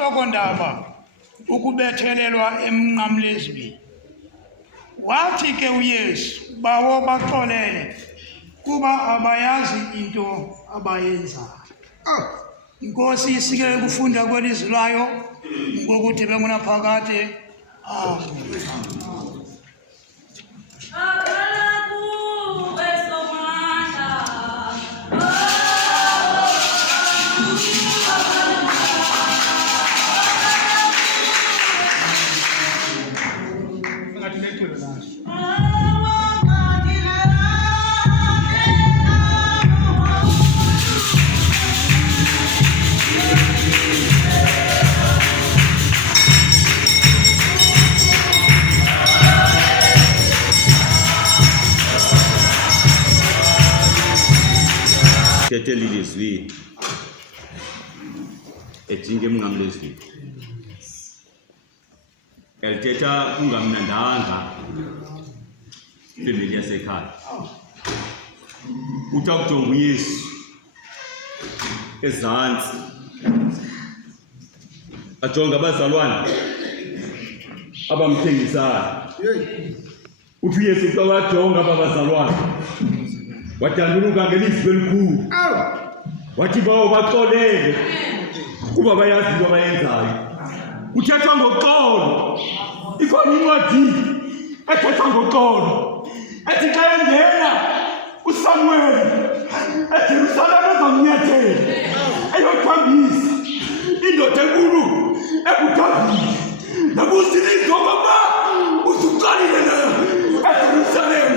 isihlokondaba ukubethelelwa emnqamlezweni. Wathi ke uYesu bawo baxolele kuba abayazi into abayenzayo. Inkosi isikele kufunda kwelizwi layo ngokuthi bengunaphakade. Amen. Tete lilizwi ejinge emnqamlezweni elithetha kungamnandanga family yasekhaya. Uthi akujonga uYesu ezantsi ajonga abazalwane abamthengisayo. Uthi uYesu xa wajonga abazalwane watanduluka ngelizwi elikhulu wathi bawo baxolele kuba bayazi into abayenzayo. Uthetha ngoxolo. Ikhona incwadi ethetha ngoxolo ethi xa engena uSamuel eJerusalem ezamnyathela eyothambisa indoda enkulu ebuDavide nakuzilizwa ngoba usuqalile nayo eJerusalem.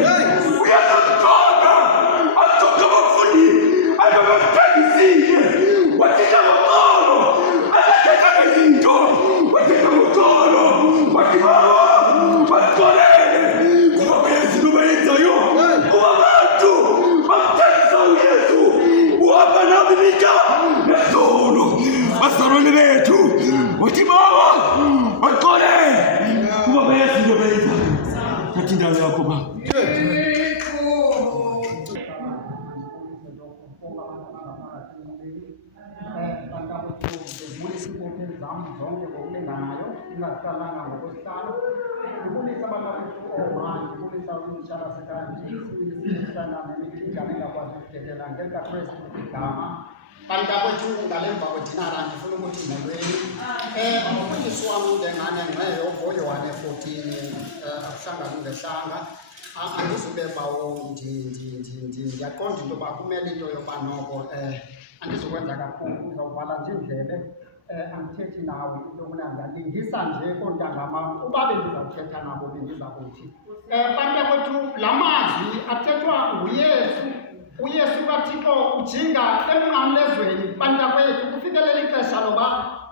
zonke ngokulinganayo ingaqalanga ngokwesihlanu. Ndibulisa abantwabethu oomama, ndibulisa ulutsha lasekhaya, ndibulisa nemithingane engakwazi ukudedela ngelikaKrestu igama. Bantakwethu ngalemva kwedinara ndifuna ukuthi molweni. Umfundisi wam undengane ngqeyo ngoYohane 14 akuhlangani ngehlanga. Andizube bawo ndiyaqonda into yoba kumele into yoba noko andizokwenza kakhulu uzawuvala nje indlebe. Andithethi nawe into mna ndalingisa nje koontanga mam uba bendizawuthetha nabo bendiza kuthi bantakwethu la mazwi athethwa nguYesu. uYesu kaThixo ujinga emnqamlezweni. Bantakwethu kufikelele ixesha loba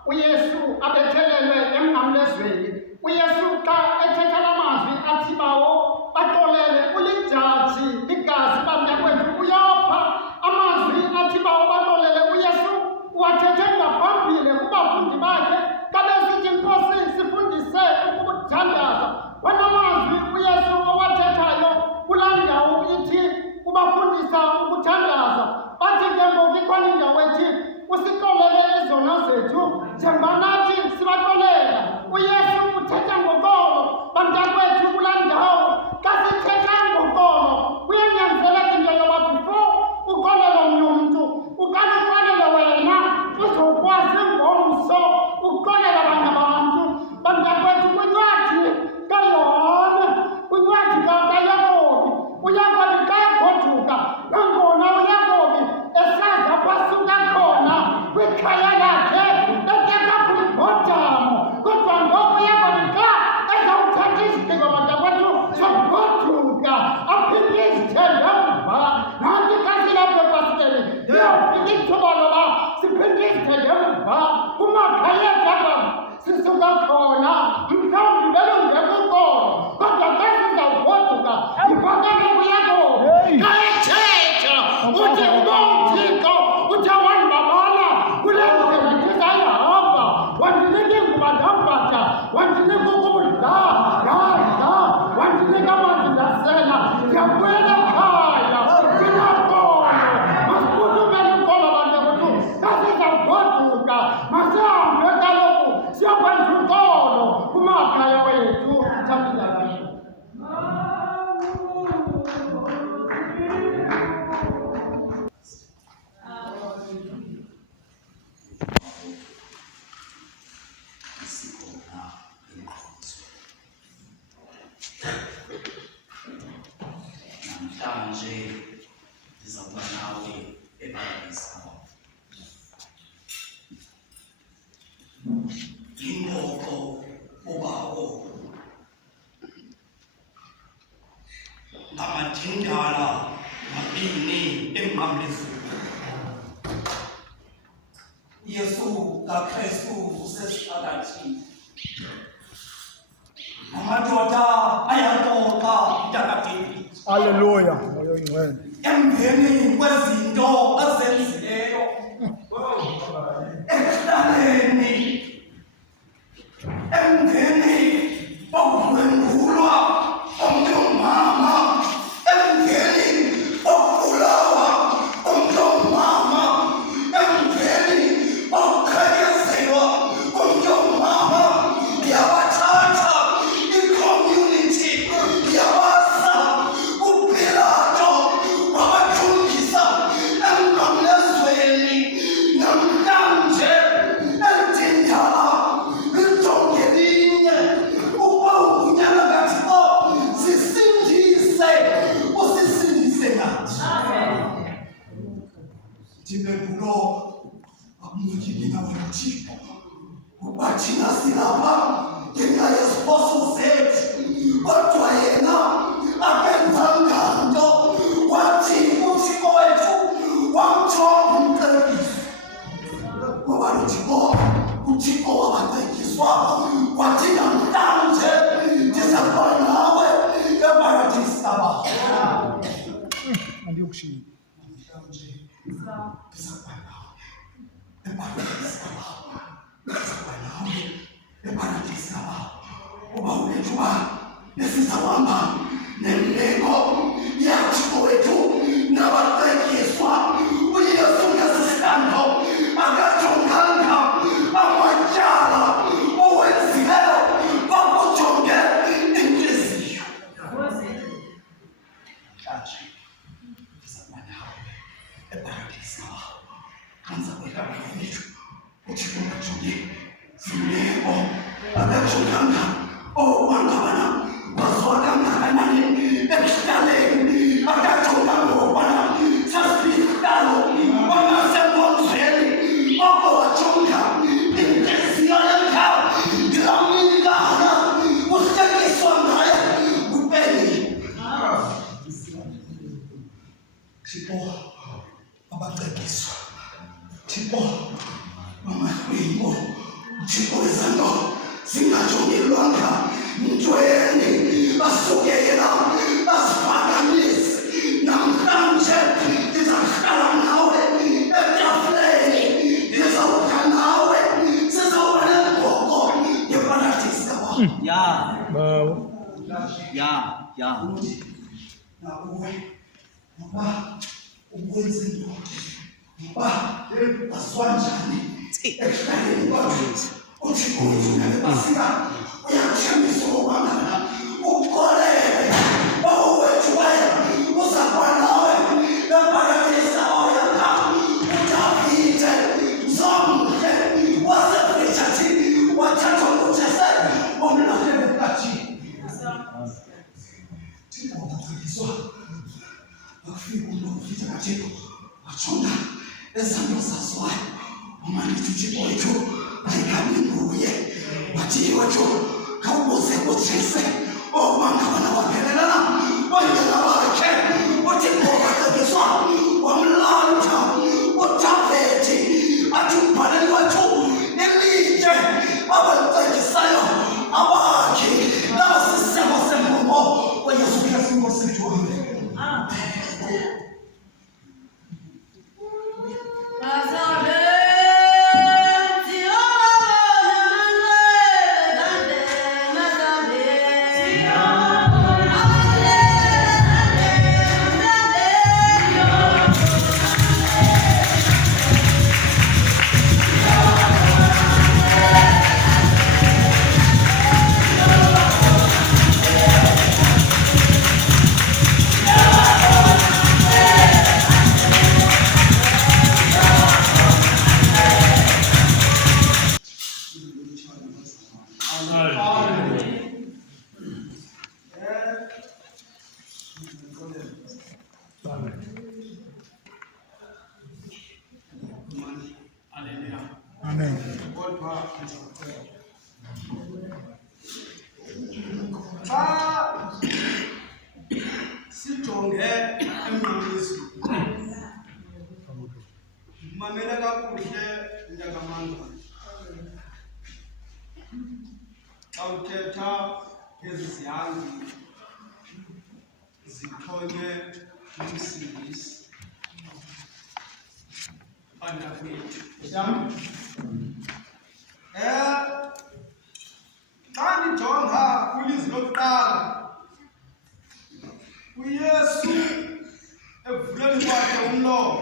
uYesu abethelelwe emnqamlezweni. uYesu xa ethetha la mazwi athi bawo baxolele ulijaji igazi. Bantakwethu uyapha amazwi athi bawo baxolele. uYesu wathethe ngaphambili kubafundi bakhe xa besithi Nkosi sifundise ukuthandaza. Wanamazwi uYesu owathethayo kulaa ndawo ithi kubafundisa ukuthandaza. Bathi ke ngoku ikhona indawo ethi usixolele izono zethu njengoba nathi sibaxolela. uYesu uthetha ngokolo. Bantakwethu kulaa ndawo xa sithetha ngokolo usesiphakathini. Amadoda ayaxoxa mntaka-David. Haleluya. Moyo ingcwele. Emveni kwezinto azenzileyo ekuhlaleni, emveni kokudlwengulwa komntu ongumama, emveni kokubulawa komntu ongumama, emveni kokuqhekezelwa komntu ongumama, yabathatha i-community yabasa kuPhilato wabajongisa emnqamlezweni. Namhlanje elidindala lijonge linye ukuba unyana kaThixo sisindise, usisindise nathi. Ndibe ngulo akumnyikile nawe Thixo ukuba thina silapha ngenxa yeziposo zethu, kodwa yena akenzanga nto. Wathi uThixo wethu wamjonga umcebisi. Ngoba uThixo wabacekiswa wathi namhlanje ndiza kuba nawe eparadesi kaBaba. Andiyokushiya. Namhlanje ndiza kuba nawe eparadesi kaBaba. Ndiza kuba nawe eparadesi kaBaba. Uba unethuba esizawuhamba nemeko yaThixo wethu nabacekiswa. uYesu ngesihlandlo akajonganga amatyala owenzileyo, bakujonge intliziyo. Namhlanje ndiza kuba nawe eparadesi kaBaba. Kanza kwegama lethu uThixo akajonge zimeko, akajonganga okubangabana waziwa kangakanani ekuhlaleni, akajonganga okubana sasihlalo wangasenkonzweni, oko wajonga intliziyo yemkhaya. Ndingamnikana uhlekiswa ngaye uPeni. Thixo abacekiswa, Thixo bamahlwempu, Thixo izanto zingajongelwanga ntweni, basuke yena baziphakamisa. Namhlanje ndizawuhlala nawe etafuleni, ndizawutya nawe, sizawuba nembokodo yeparadesi kaBaba. Bawo. Nakuwe noba ukwenze ntoni, noba waziwa njani ekuhlaleni kwakho, uThixo wethu nawe bafika uyakuthembisa okubangana ukolele owethu waye uza kuba nawe eparadesi kaBaba. uDavide Mzomhle waseBritshathi wathathwa nguJese wamlahlela ehlathini. Thixo wabacekiswa, wakufika umntu ofika kaThixo wajonga ezanto zaziwayo. Umanithi uThixo wethu ayikhambi nguye, wathi wethu khawubuze kuJese okuba ngabana waphelelana bangela bakhe. uThixo wabacekiswa, wamlanda uDavide, athi umbhaleli wethu ilitye abalicekisayo abakhi nabasiseko sembongo weYesu Kristu Nkosi yethu. Amen. Xa sijonge emnqamlezweni, mamela kakuhle mntakamandla. xa uthetha ezi zihangi zithonywe ngumsindisi bantakwethu. Xa ndijonga kwilizwi lokuqala, uYesu evuleni kwakhe umlomo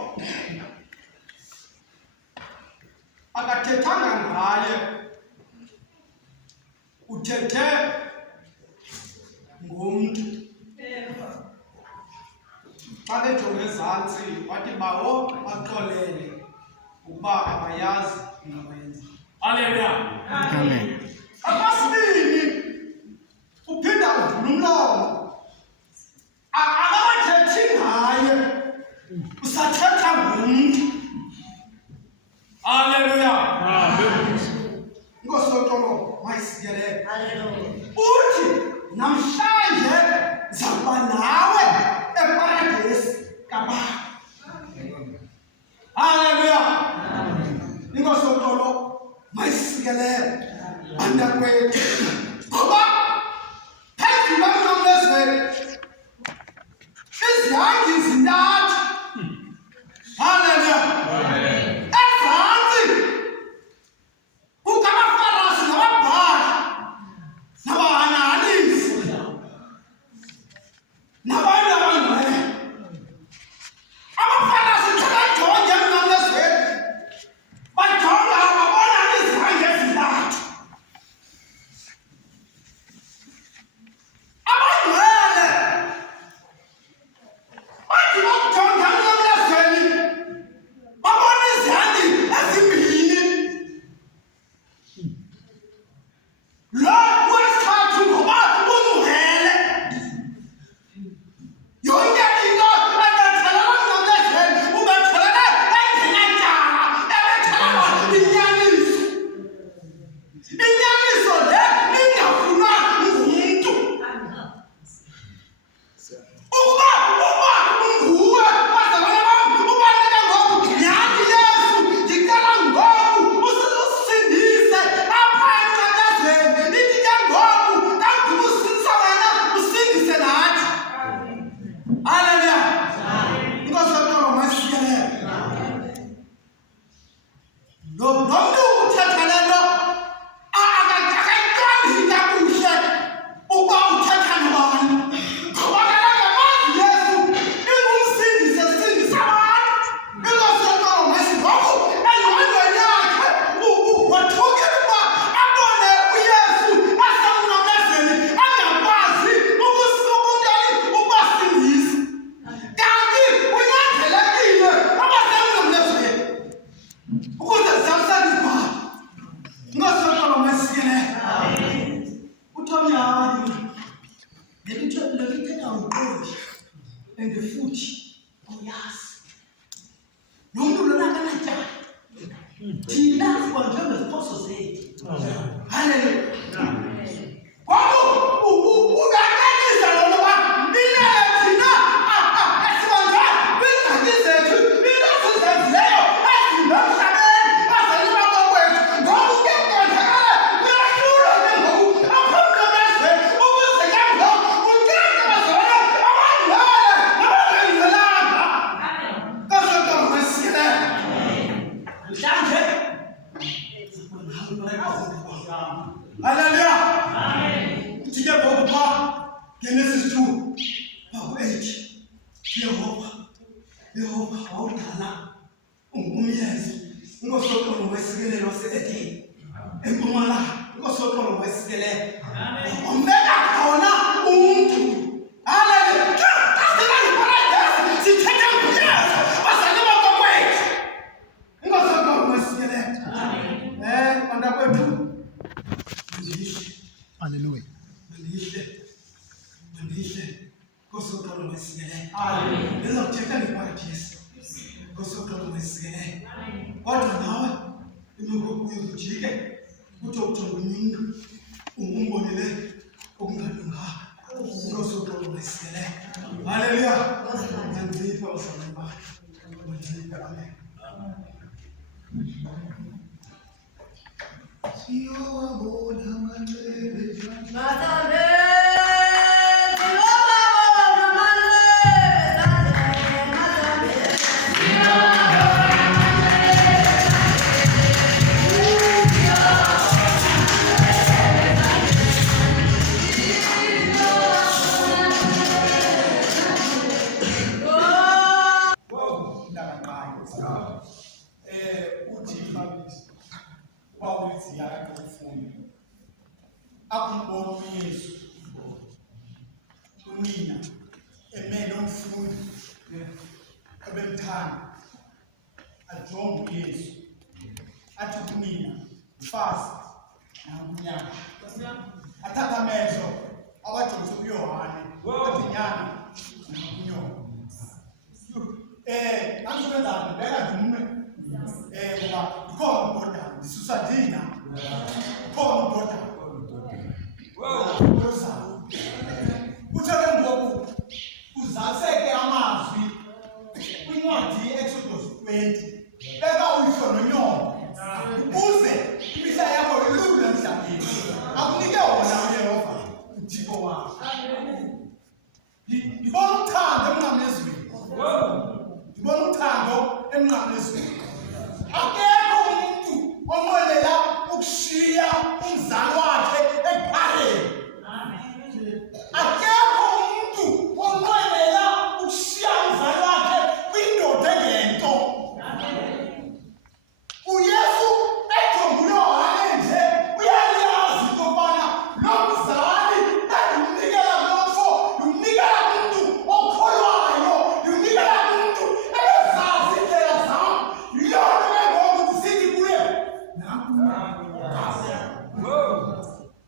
akathethanga ngaye, uthethe ngomntu. Xa bejonge ezantsi wathi bawo baxolele ukuba abayazi ngabenza. Haleluya. Amen. Okwesibini, uphinda uvula umlomo, akathethi ngaye, usathetha ngomntu. Haleluya. Inkosi yoxolo mayisikelele. Uthi namhlanje zakuba nawe eparadesi kababa. Haleluya. Inkosi yoxolo mayisikelele bantakwethu, ngoba phezu kwemnqamlezweni izihangi zintathu. Haleluya. Ezantsi kukho amaFarisi nababhali nabahananisi nabantu abangcwele. Amafarisi xa bejonge emnqamlezweni bajonga babona izihangi ezintathu. Abangcwele bathi bakujonga emnqamlezweni babona izihangi ezimbini. Lo wesithathu ngoba ungcwele, yonke into ebethelelwa emnqamlezweni ubethelele engenatyala, ebethelelwa inyaniso. Inyaniso le ingafunwa ngumntu. Ukuba nguwe bazalwane bam, ubaluleke ngoku, nyhani Yesu, ndicela ngoku usindise apha emnqamlezweni. Ithi ke ngoku kanti usindisa wena, usindise nathi. Haleluya. Inkosi yoxolo mayisikelele. Lo mntu uthetha le nto akayiqondi kakuhle ukuba uthetha nabani, ngoba kaloku amazi Yesu ingumsindisi, esindisa abantu. Inkosi yoxolo mayisigoku engqondweni yakhe wathukile ukuba abone uYesu asemnqamlezweni angakwazi ukubasindisa. Kanti kunyanzelekile abasemnqamlezweni ukuze zizalisane izibhalo. Inkosi yoxolo mayisikelele. Uthomyayo lelithetha umqondi and futhi awuyazi. Lo mntu lona akanatyala, thina sibanjwe ngeziphoso zethu. Haleluya. Ngoku ukanyanisa lona uba inene thina esibanjwe kwiingxaki zethu, into sizenzileyo ezinemhlabeni bazali bakokwethu. Ngoku ke kwenzakala kuyahlulwa ke ngoku apha emnqamlezweni ukuze ke ngoku uncede bazalwane abangcwele nabangayingelanga. Inkosi yoxolo mayisikelele. Namhlanje haleluya. Uthi ke ngoku phaa Genesis 2 phaa 8, Yehova wawudala umyezi. Inkosi yoxolo mayisikelele wase-Edeni empumalanga. Inkosi yoxolo mayisikelele. Wambeka khona umntu. Haleluya. Xa singayiparadesi sithethe nguYesu bazali bakokwethu. Inkosi yoxolo mayisikelele. Bantakwethu, Hallelujah. mandihle. Inkosi yoxolo mayisikelele. Ndizawuthetha ngeparadesi. Inkosi yoxolo mayisikelele. Kodwa nawe inokubuye ujike uthi ujonga umntu umbonele okungalunganga. Inkosi yoxolo mayisikelele. Haleluya. Mandiphe bazalwane bam. Mandiphe. Amen. Siyowabona amanxeba Akumbona uYesu unina emele umfundi abemthanda ajonge uYesu athi kunina mfazi nakunyana athatha amehlo abajongise kuYohane athi nyana nakunyona nangisebenza ngibeka ndume ngoba ikhona udoda ndisusa ndina ikhona udoda Uthe ngoku uzaseke amazwi kwincwadi yeExodus 20 beka uyihlo nonyoko ukuze impilo yakho ilule emhlabeni akunike wona uYehova uThixo wakho. Ngibona uthando emnqamlezweni. Ngibona uthando emnqamlezweni. Akekho umuntu onqwenela ukushiya umzali wakhe ephaleni. Akekho umuntu onqwenela ukushiya umzali wakhe kwindoda engento. uYesu ejonge uYohane nje uyayazi into yobana lo mzali endimnikela lo mfo ndimnikela umuntu okholwayo, ndimnikela umuntu ezazi indlela zam. Yiyo nto ke ngoku ndisithi kuye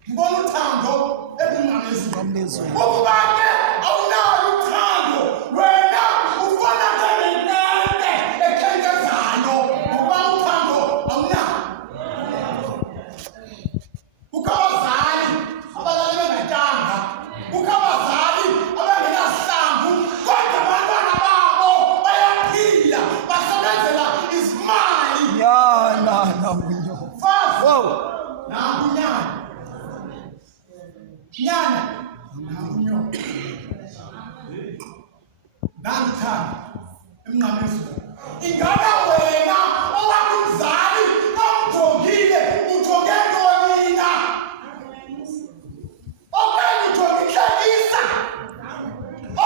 ngibona uthando emnqamlezweni. Ukuba ke awunalo uthando wena ufana njengenente ekhenkezayo ngoba uthando awunalo. Kukho abazali abalala bengatyanga, kukho abazali abangenasihlangu, kodwa abantwana babo bayaphila basebenzela izimali. Nakunyana nyana nakunyoka nangithanda emnqamlezweni. Ingaba wena owakuzali omjongile ujonge ntoni na? Okanye ujonge inhlekisa,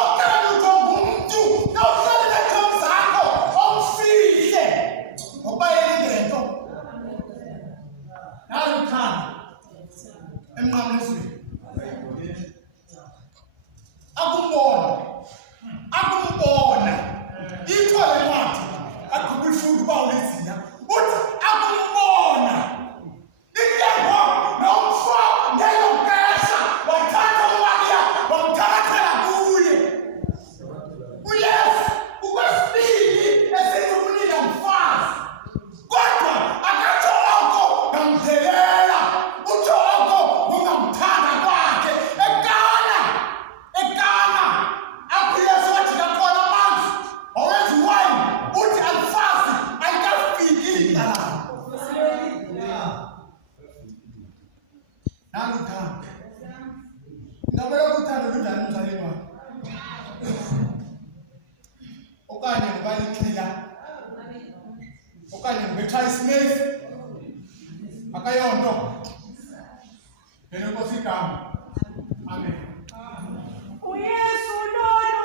okanye ujonge umntu nawuhleli neetshomi zakho omfihle ngoba yelingento. Nalithanda emnqamlezweni. Akumbona itsho le ncwadi agqiba ifundi uba uliziya uthi akumbona intengo nomfo ngelo xesha wathatha uMariya wamthathela kuye. uYesu ukwesibili esithi kunina mfazi, kodwa akatsho oko ngamdelela, utsho oko ngongamthanda kwakhe. Ekana apho uYesu wajika khona amanzi wawenza iwayini, uthi alifazi alikafiki ilala. Nangu uthando. Ingabeka uthando lunjani emzalini wakho? Okanye ngoba lixhila, okanye ngibetha isimesi, akayonto. Ngenkosi igama. Amen. uYesu lolu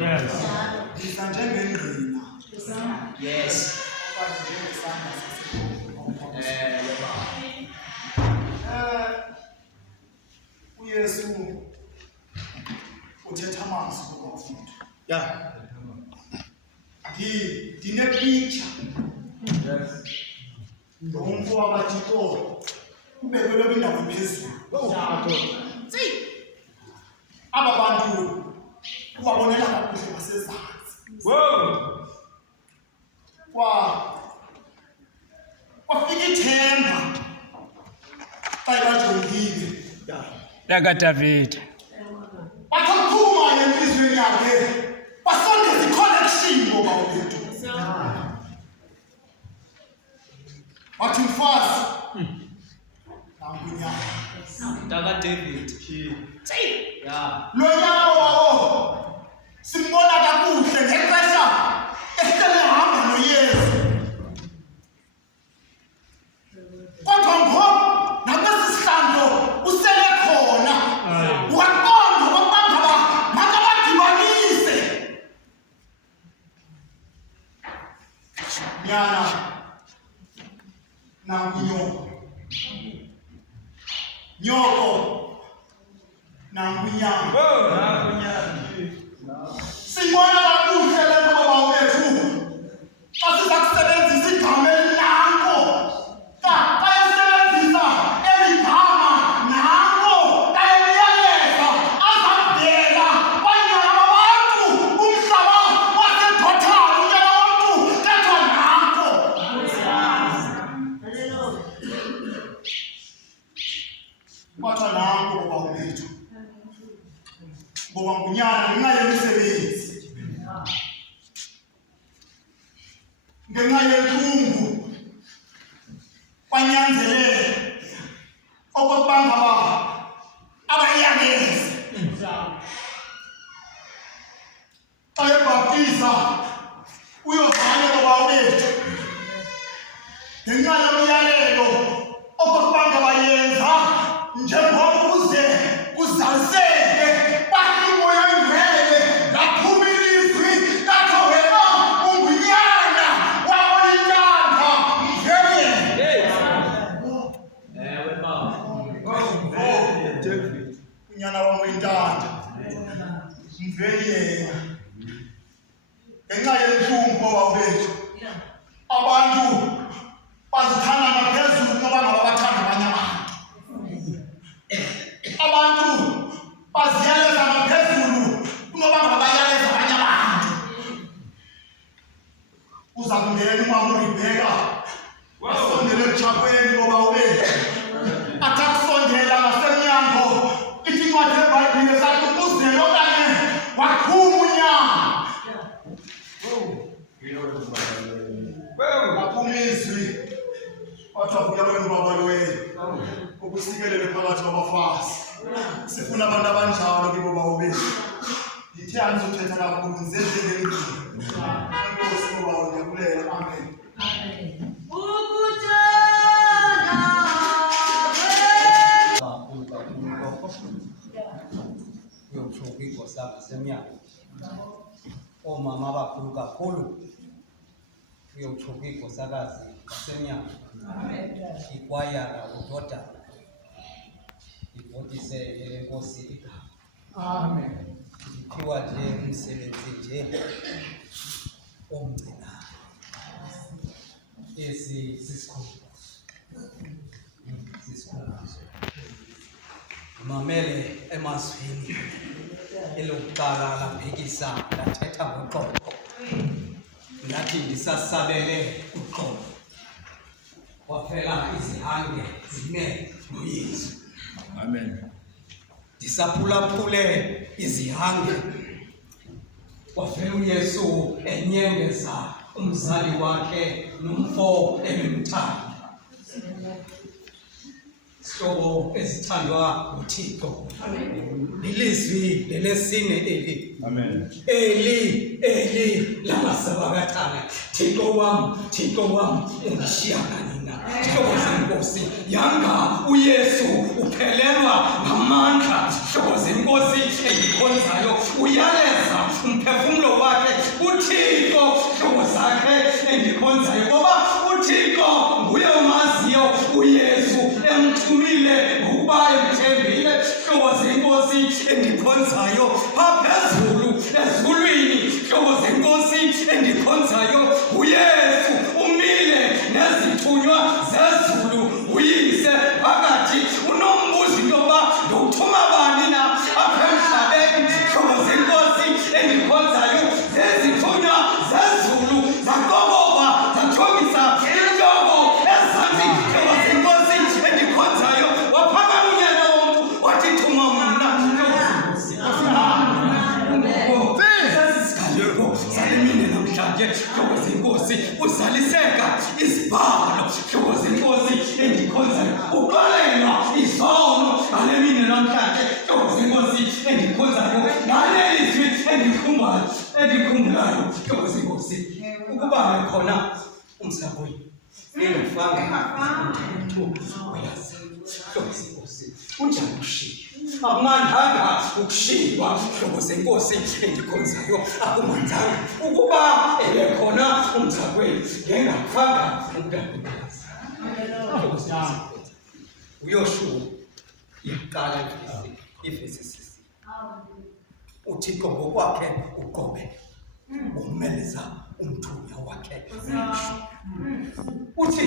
Yes. Ndisa njengengqina. Yes. Okanye njengesandla sesibhozo. uYesu uthetha amazwi kubafundi. Ndine-picture ngomfo wabaThixo ubekelwe kwindawo ephezulu. Aba bantu ubabonela kakuhle basezantsi. Kwafika ithemba lakaDavida. Bathaphuma emizweni yakhe. Basondeza i-connection ngoba wethu. Wathi mfazi. Nambunya. lakaDavid. Yeah. Lo nyaka bawo. Simbona kakuhle ngexesha ehlele hamba noYesu. Kodwa ngoku nakwesihlandlo usele khona. Waqonda kwabangaba makabadibanise. Nyana nangunyoko. Nyoko nangunyanga. Sibona kakuhle lento baba wethu. Asiza kusebenzisa igama elinanko. Bayasebenzisa eligama nanko. Kayeliyaleza azabhela banyana babantu umhlaba waseDothani unyana womntu kethwa nanko. Batha nanko baba wethu. Ngoba ngunyana ngenxa yemisebenzi. Ngenxa yenkungu kwanyanzeleke okubangaba abayangeze. Ayebhaptiza uyohane baba wethu. Ngenxa yomyalelo okubangaba yenza njengoba kuze kuzazeke bakimoya ingcwele laphuma ilizwi lathi wena ungunyana wakolintanda mvele. Unyana wakolintanda mvele. Ngenxa yenhlungu baba wethu abantu bazithanda ngaphezulu ngoba ngabathanda abanye abantu. Abantu baziyaleza ngaphezulu kunoba ngabayaleza abanye abantu. Uza kungena umama uRibeka wasondela eJapheni ngoba wethu athi akusondela ngasemnyango ithi incwadi yeBhayibhile esathi uzele okanye waphuma unyaka. Waphuma izwi wathi wavuya wena ubaba loyeni ukusikelele phakathi kwabafazi. Sifuna abantu abanjalo kibo baba wethu. Ngithe angizothetha kakhulu ngizenzele endlini. Inkosi ngoba uyabulela. Amen. Uyotsho kwinkosi ngasemnyango. Omama abakhulu kakhulu uyotsho kwinkosikazi ngasemnyango. Ikwayara uDodana ivotise enkosi igama. Amen. Ithiwa nje umsebenzi nje omncinane. Esi sisikhumbuzo. Mamele emazwini elokuqala laphikisa lathetha ngoqoqo. Ngathi ndisasabele uqoqo. Waphela izihange zine noYesu. Amen. Ndisaphulaphule izihange. Wafela uYesu enyengeza umzali wakhe nomfo ebemthanda. Sihlobo ezithandwa nguThixo. Lilizwi lelesine eli. Amen. Eli lama sabakathana. Thixo wam undishiya kanina. Hlobo zenkosi yanga uYesu uphelelwa ngamandla. Hlobo zenkosi endikhonzayo uyaleza umphefumlo wakhe. uThixo hlobo zakhe endikhonzayo ngoba uThixo nguye omaziyo uYesu emthumile ngokuba emthembile. Hlobo zenkosi endikhonzayo phezulu ezulwini. Hlobo zenkosi endikhonzayo uYesu umile nezithunywa zezulu. Uyise phakathi unombuzo into yoba ndowuthuma bani na apha emhlabeni. Hlobo zenkosi endikhonzayo zezithunywa zezulu zaqokoba zathongisa intloko ezantsi. Hlobo zenkosi endikhonzayo waphakama unyana womntu wathi thuma akuba khona umsakweni ngingafanga uyazi hlobo senkosi unjani ukushiya akumandanga ukushiywa hlobo senkosi endikhonzayo akumanzanga ukuba ebekhona umsakweni ngingafanga umntanikazi uYoshua yaqala ivesi uThixo ngokwakhe uqobe umeleza umthunywa wakhe uthi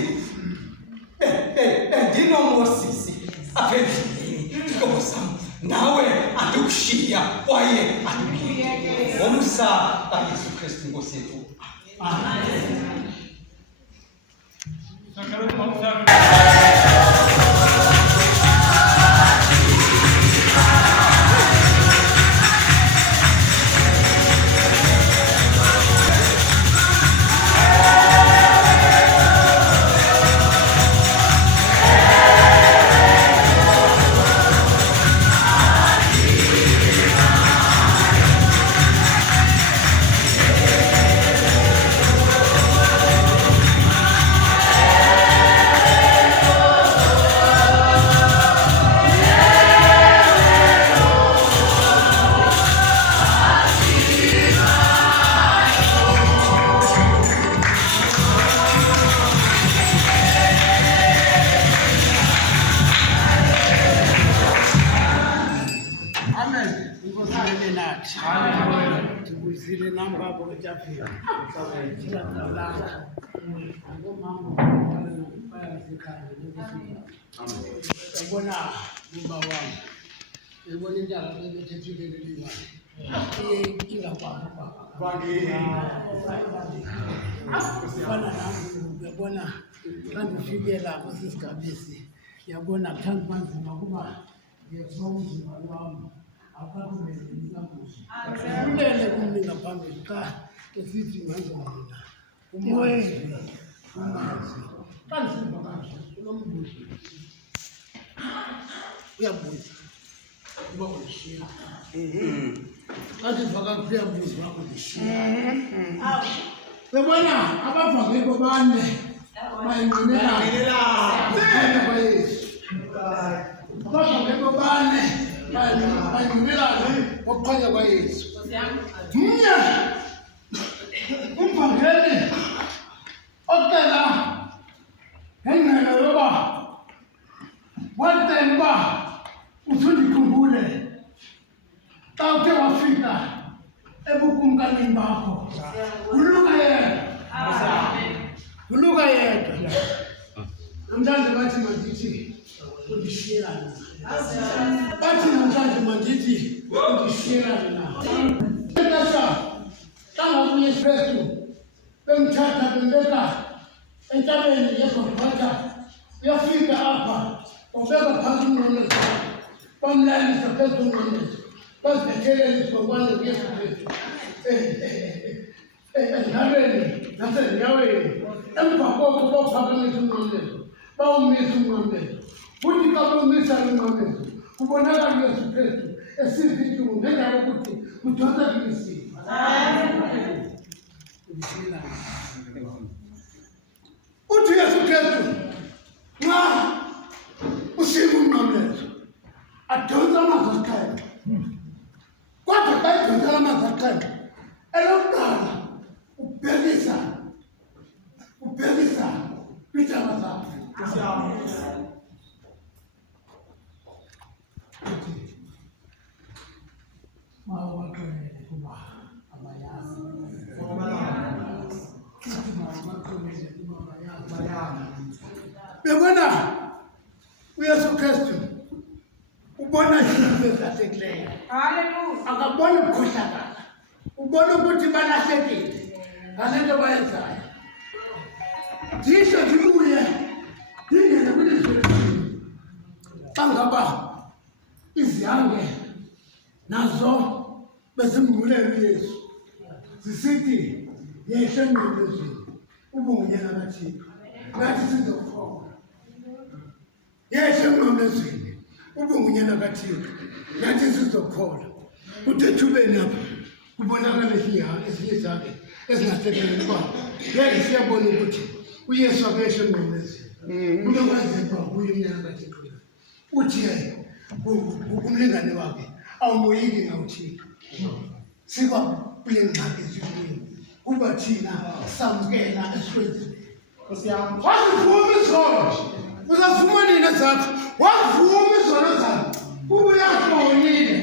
ndinoMoses apha endlini hlobo sam nawe andikushiya kwaye andikuyeke ngomsa kaYesu Kristu Nkosi yethu. Amen. Tibuzile namba hapo kachafia. Kila talaka. Ngo mambo baya zikani. Mbona baba wangu. Mbona njala betetile leliwa. Kila kwa. Bwana nangu bwana ngandifike lapho sisigabisi. Yabona mthandi banzima kuba ngiyazonga wami. Ulele kumninga phambili xa esithi manje mina umoya umazi kanzima kanje unombuzo uyabuza uba ulishiya kathi faka kuyabuza uba ulishiya bebona abavangeli bane bayinqinela kwa Yesu abavangeli bane bayinqinela okukhanya kwa Yesu mnye umvangeli okela engqela yoba wathemba usundikhumbule xa uthe wafika ebukumkanini bakho uluka yedwa namhlanje bathi mandithi undishiyelana bathi namhlanje mandithi undishiyelana na exesha xa ngoku uYesu Kristu bemthatha bembeka entabeni yeGolgotha uyafika apha wabeka phantsi umnqamlezo bamlalisa phezu komnqamlezo bazibethelele izibhongwane kuYesu Kristu entabeni nasezinyaweni emva koko bawuphakamisa umnqamlezo bawumisa umnqamlezo futhi xa bawumisa umnqamlezo kubonakala uYesu Kristu esiva intlungu ngendawo yokuthi kudosa kwisifa uthi uYesu Kristu nxa usiva umnqamlezo adonsa amazwi aqhele kodwa xa edonsela amazwi aqhele elokuqala ubhekisa kwiintaba zakhe mawaxelele kuba abayazi bebona uYesu Kristu ubona izinto ezilahlekileyo. Haleluya. Akaboni ukukhohlakala, ubona ukuthi balahlekile ngale nto bayenzayo. Ndisho ndibuye ndingene kwilizwe lesibini xa ngaba izihange nazo bezimbulela uYesu zisithi yehle emnqamlezweni ubungunyana kaThixo nathi sizokholwa. Yehle emnqamlezweni ubungunyana kaThixo nathi sizokholwa. Kuthi ethubeni apha kubonakala esinye izakhe ezingasekeleni kwabo. Ngeke siyabona ukuthi uYesu akesho ngomesi. Kunokwenzeka kuye umnyaka kaThixo. Uthi yena umlingane wakhe awumoyiki ngawuthixo. Siba kule ngxaki ezikuyo. Kuba thina samkela esikwenzile. Wazivuma izono. Uzafuma nini zakho? Wazivuma izono zakho. Ubuyazibonile.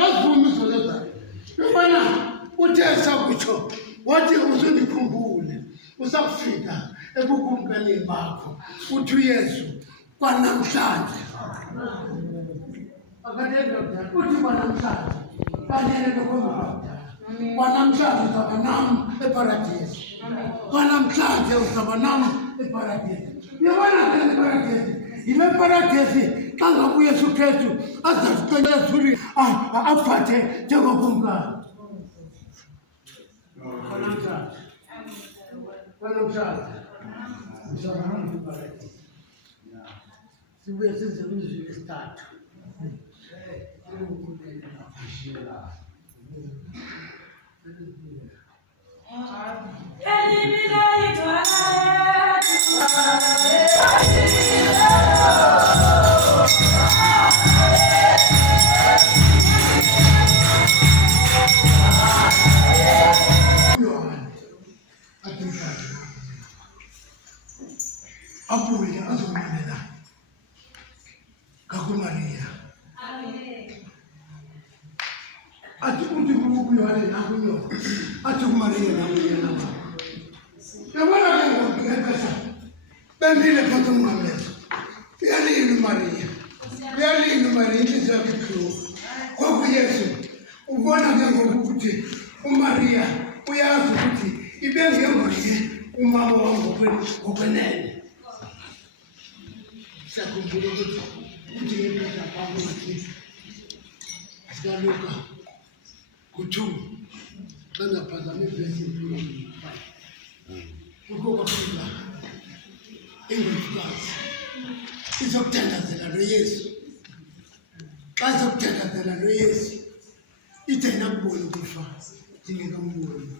Wazivuma izono zakho. Yobana uthe sakutsho wathi usundikhumbule. Usakufika ebukumkanini bakho. Uthi uYesu kwanamhlanje. Akadenda uthi kwanamhlanje. Kanene lokuba kwanamhlanje uzaba nami eparadise. Kwanamhlanje uzaba nami eparadise. Yabona ke eparadise. Ile paradise xa ngabe uYesu Kristu azasicela ezulwini aphathe njengokumkani. Kwanamhlanje uzaba nami eparadise. Sibuye size kwizwi lesithathu. Abuye azomela kakuMaria. Ati uti kubuyo ale nakunyo. Ati kuMaria nakunyo nama. Yabona ke ngokukhetha. Bendile phatha umnqamlezo. Uyalini Maria. Inhliziyo yakhe ikhulu. Ngoku Yesu ubona ke ngokuthi uMaria uyazi ukuthi ibengenguye umama ngokwenene. Sakhumbula ukuthi ngempela phambi kwakhe. Asikaluka ku2 bangaphazama ivesi 5. Ukukufika ingumfazi izokuthandazela loYesu. Xa izokuthandazela loYesu ithena kubona ukufa njengenomboni.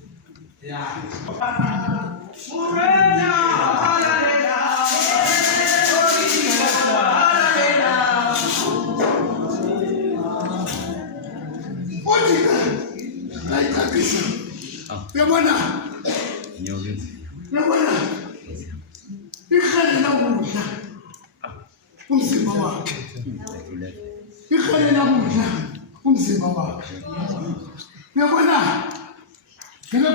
Yabona ikhalela kudla umzimba wakhe. Yabona ngeke